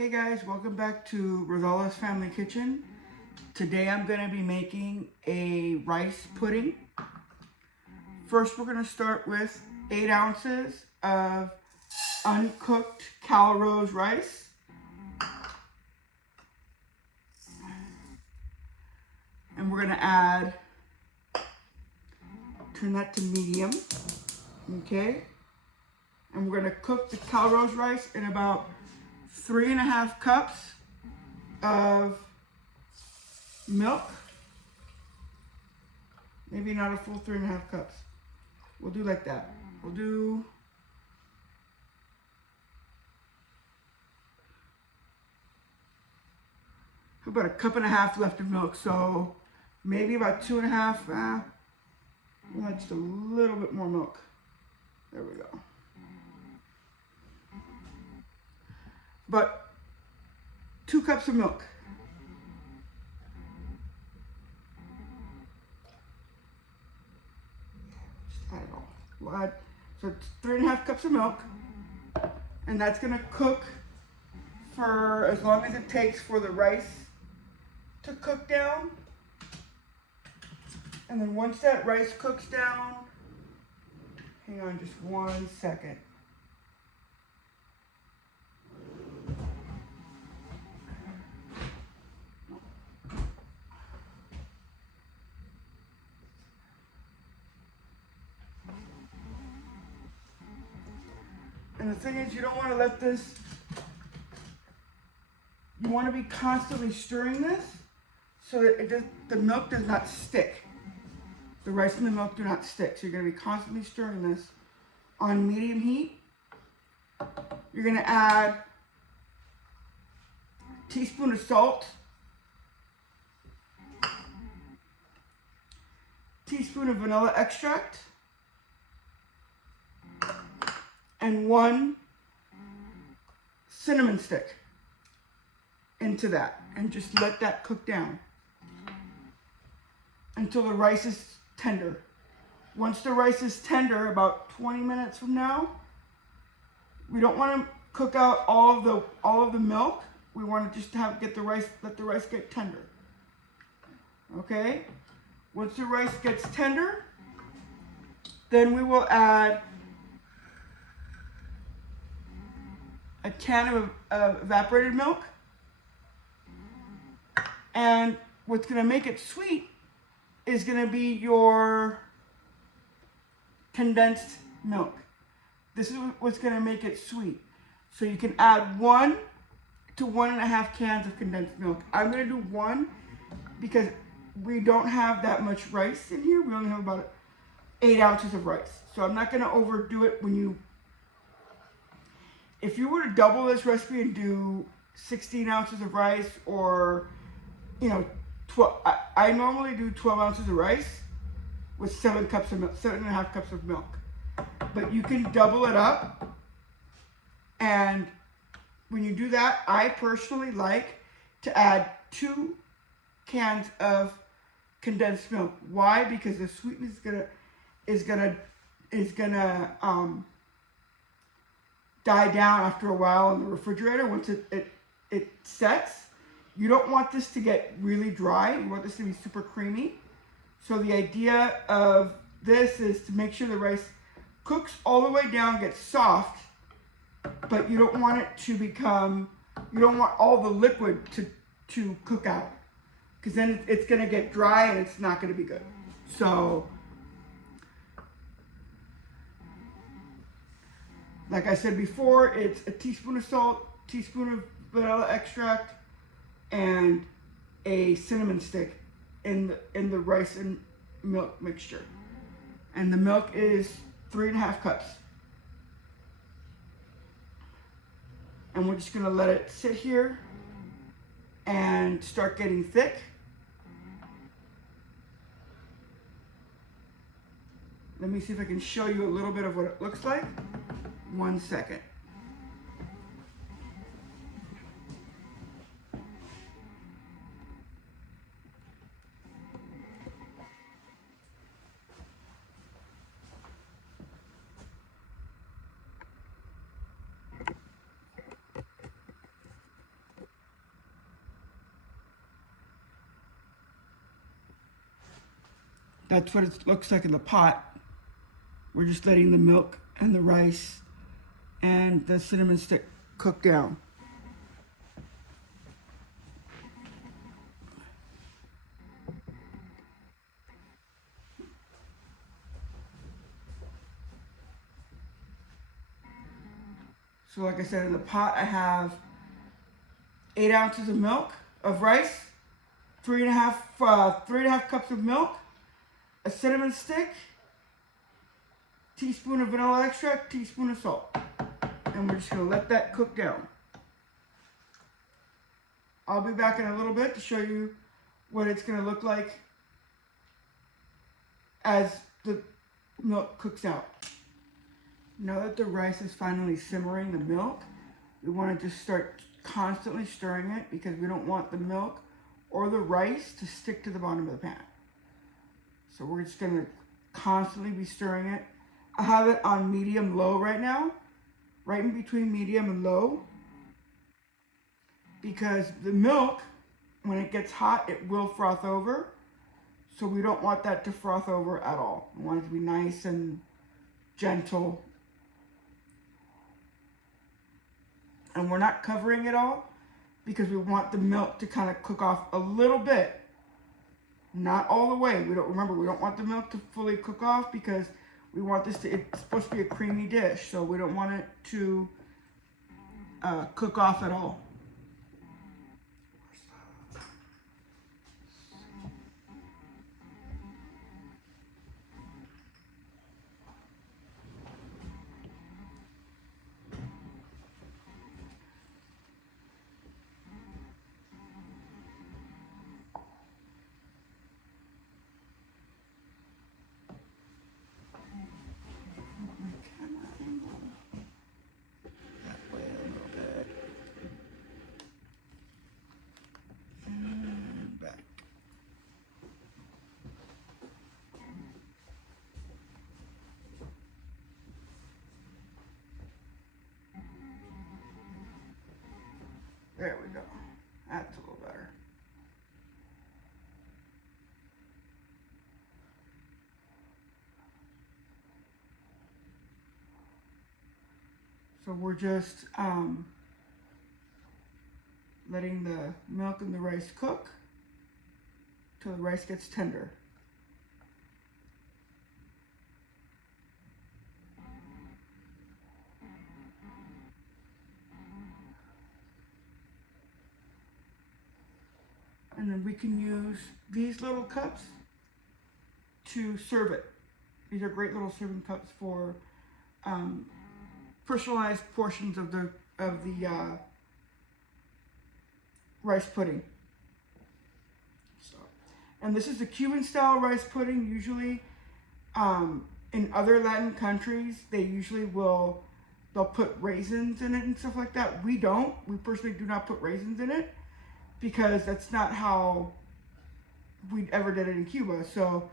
Hey guys, welcome back to Rosala's Family Kitchen. Today I'm going to be making a rice pudding. First we're going to start with 8 ounces of uncooked Arroz rice. And we're going to add, turn that to medium, okay? And we're going to cook the Arroz rice in about 3.5 cups of milk. Maybe not a full 3.5 cups. We'll do like that. We'll do about 1.5 cups left of milk, so maybe about 2.5. We'll add just a little bit more milk. There we go. But 2 cups of milk. Just add it all. We'll add, so it's 3.5 cups of milk, and that's gonna cook for as long as it takes for the rice to cook down. And then once that rice cooks down, hang on just 1 second. And the thing is, you don't want to let this, you want to be constantly stirring this so that the milk does not stick. The rice and the milk do not stick. So you're going to be constantly stirring this on medium heat. You're going to add a teaspoon of salt, teaspoon of vanilla extract, and 1 cinnamon stick into that, and just let that cook down until the rice is tender. Once the rice is tender, about 20 minutes from now, we don't want to cook out all of the milk. We want to just let the rice get tender. Okay? Once the rice gets tender, then we will add a can of evaporated milk. And what's going to make it sweet is going to be your condensed milk. This is what's going to make it sweet. So you can add 1 to 1.5 cans of condensed milk. I'm going to do 1 because we don't have that much rice in here. We only have about 8 ounces of rice. So I'm not going to overdo it if you were to double this recipe and do 16 ounces of rice, or, 12, I normally do 12 ounces of rice with 7 cups of milk, 7.5 cups of milk. But you can double it up. And when you do that, I personally like to add 2 cans of condensed milk. Why? Because the sweetness is gonna die down after a while in the refrigerator once it sets. You don't want this to get really dry. You want this to be super creamy. So the idea of this is to make sure the rice cooks all the way down, gets soft, but you don't want it to become, you don't want all the liquid to cook out, because then it's going to get dry and it's not going to be good. So like I said before, it's a teaspoon of salt, teaspoon of vanilla extract, and a cinnamon stick in the rice and milk mixture. And the milk is 3.5 cups. And we're just gonna let it sit here and start getting thick. Let me see if I can show you a little bit of what it looks like. 1 second. That's what it looks like in the pot. We're just letting the milk and the rice and the cinnamon stick cook down. So like I said, in the pot I have 8 ounces of milk, of rice, 3.5 cups of milk, a cinnamon stick, teaspoon of vanilla extract, teaspoon of salt. And we're just gonna let that cook down. I'll be back in a little bit to show you what it's gonna look like as the milk cooks out. Now that the rice is finally simmering the milk, we want to just start constantly stirring it because we don't want the milk or the rice to stick to the bottom of the pan. So we're just going to constantly be stirring it. I have it on medium-low right now, right in between medium and low, because the milk, when it gets hot, it will froth over. So we don't want that to froth over at all. We want it to be nice and gentle. And we're not covering it all because we want the milk to kind of cook off a little bit. Not all the way. We don't want the milk to fully cook off because we want this to, it's supposed to be a creamy dish. So we don't want it to cook off at all. There we go. That's a little better. So we're just letting the milk and the rice cook till the rice gets tender. And then we can use these little cups to serve it. These are great little serving cups for personalized portions of the rice pudding. So, and this is a Cuban style rice pudding. Usually, in other Latin countries, they'll put raisins in it and stuff like that. We don't. We personally do not put raisins in it, because that's not how we ever did it in Cuba. So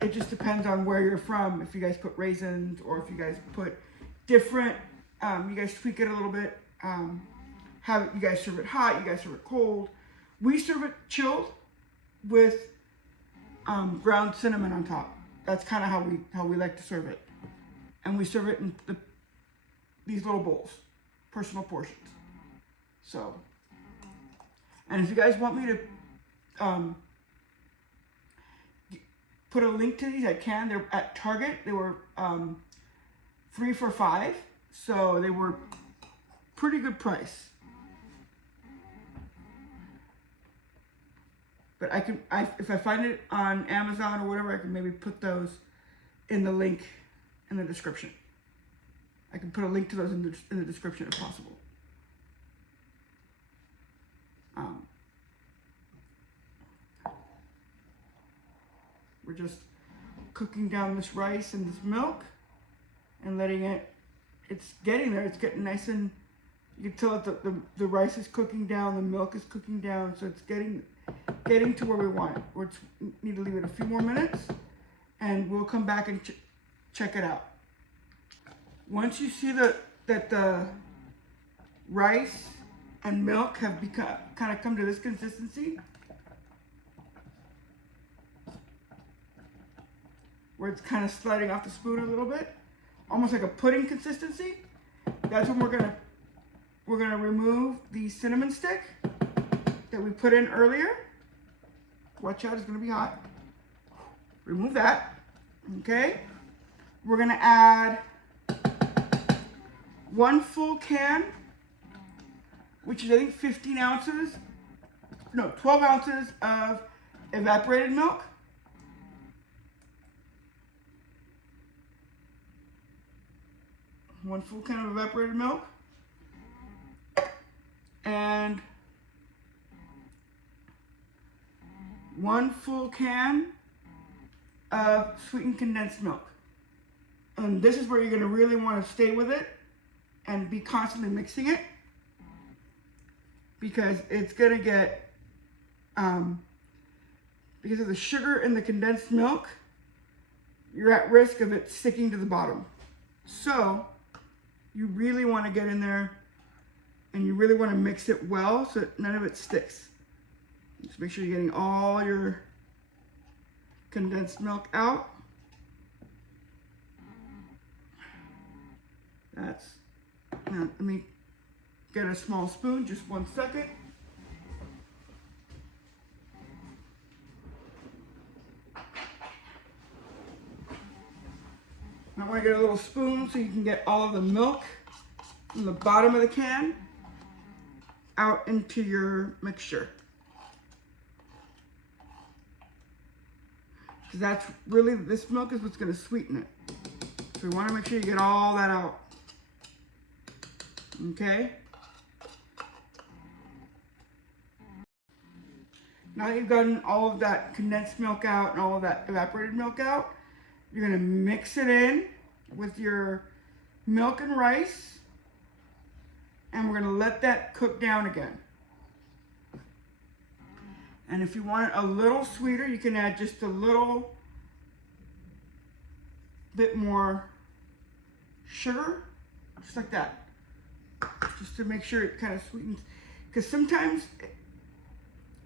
it just depends on where you're from, if you guys put raisins or if you guys put different, you guys tweak it a little bit. You guys serve it hot, you guys serve it cold. We serve it chilled with ground cinnamon on top. That's kind of how we like to serve it. And we serve it in these little bowls, personal portions. So, and if you guys want me to put a link to these, I can. They're at Target. They were 3 for $5, so they were pretty good price. But if I find it on Amazon or whatever, I can maybe put those in the link in the description. I can put a link to those in the description if possible. We're just cooking down this rice and this milk and letting it's getting there. It's getting nice, and you can tell that the rice is cooking down, the milk is cooking down, so it's getting to where we want it. We need to leave it a few more minutes, and we'll come back and check it out. Once you see that the rice and milk have kind of come to this consistency, where it's kind of sliding off the spoon a little bit, almost like a pudding consistency. That's when we're gonna remove the cinnamon stick that we put in earlier. Watch out, it's gonna be hot. Remove that, okay? We're gonna add 1 full can, which is I think 15 ounces, no, 12 ounces of evaporated milk. One full can of evaporated milk. And 1 full can of sweetened condensed milk. And this is where you're going to really want to stay with it and be constantly mixing it, because it's going to get, because of the sugar in the condensed milk, you're at risk of it sticking to the bottom. So you really want to get in there and you really want to mix it well so that none of it sticks. Just make sure you're getting all your condensed milk out. Now let me get a small spoon, just 1 second. I want to get a little spoon so you can get all of the milk from the bottom of the can out into your mixture. Because that's really, this milk is what's going to sweeten it. So we want to make sure you get all that out. Okay? Now that you've gotten all of that condensed milk out and all of that evaporated milk out, you're going to mix it in with your milk and rice, and we're going to let that cook down again. And if you want it a little sweeter, you can add just a little bit more sugar, just like that, just to make sure it kind of sweetens. Because sometimes,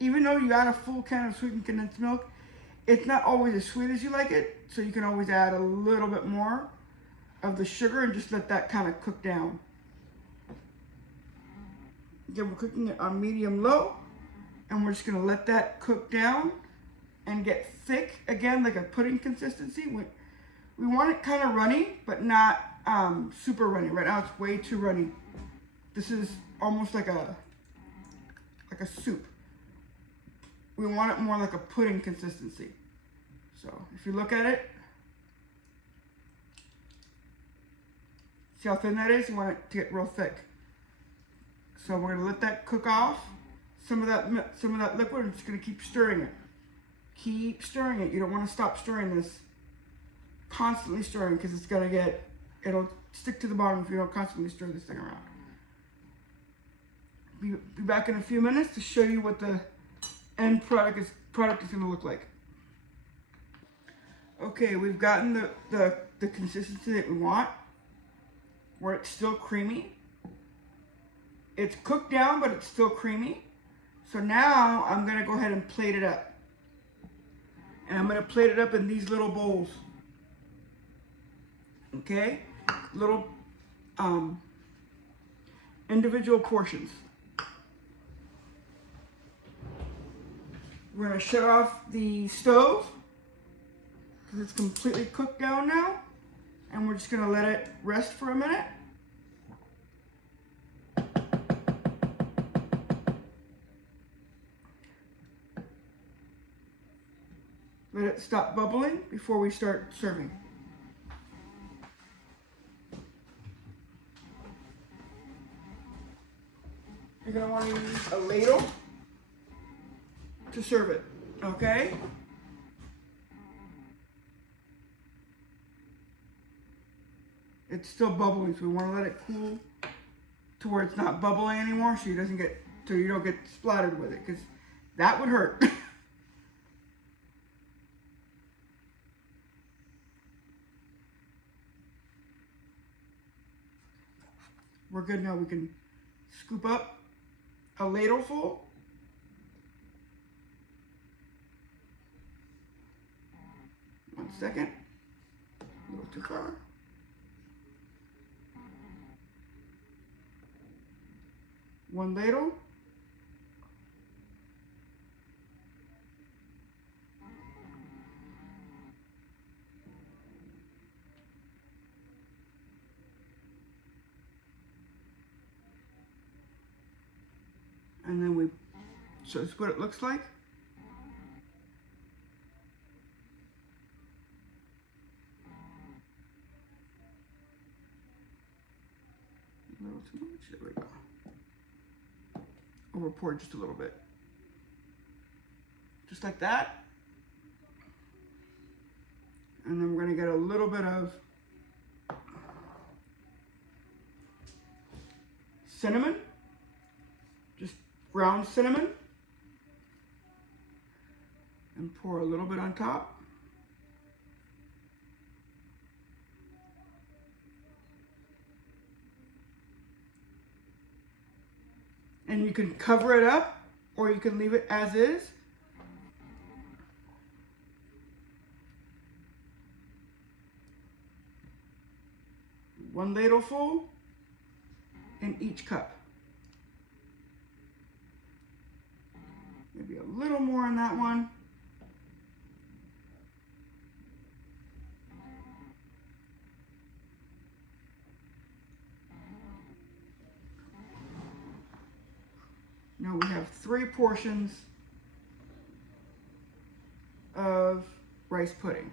even though you add a full can of sweetened condensed milk, it's not always as sweet as you like it, so you can always add a little bit more of the sugar and just let that kind of cook down. Again, we're cooking it on medium-low, and we're just going to let that cook down and get thick, again, like a pudding consistency. We want it kind of runny, but not super runny. Right now it's way too runny. This is almost like a soup. We want it more like a pudding consistency. So if you look at it, see how thin that is? You want it to get real thick. So we're gonna let that cook off. Some of that liquid, we're just gonna keep stirring it. Keep stirring it. You don't want to stop stirring this. Constantly stirring, because it's gonna it'll stick to the bottom if you don't constantly stir this thing around. Be back in a few minutes to show you what the end product is going to look like. Okay, we've gotten the consistency that we want, where it's still creamy. It's cooked down, but it's still creamy. So now I'm going to go ahead and plate it up. And I'm going to plate it up in these little bowls. Okay? Little individual portions. We're going to shut off the stove because it's completely cooked down now, and we're just going to let it rest for a minute. Let it stop bubbling before we start serving. You're going to want to use a ladle to serve it, okay? It's still bubbling, so we want to let it cool to where it's not bubbling anymore, so you don't get splattered with it, because that would hurt. We're good now. We can scoop up a ladle full. One second. A little too far. One ladle. And then so this is what it looks like. A little too much, there we go. Over pour just a little bit. Just like that. And then we're gonna get a little bit of cinnamon, just ground cinnamon, and pour a little bit on top. And you can cover it up, or you can leave it as is. One ladleful in each cup. Maybe a little more on that one. Now we have 3 portions of rice pudding.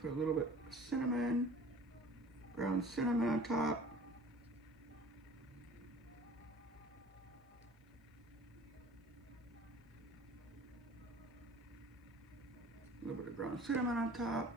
Put a little bit of cinnamon, ground cinnamon on top. A little bit of ground cinnamon on top.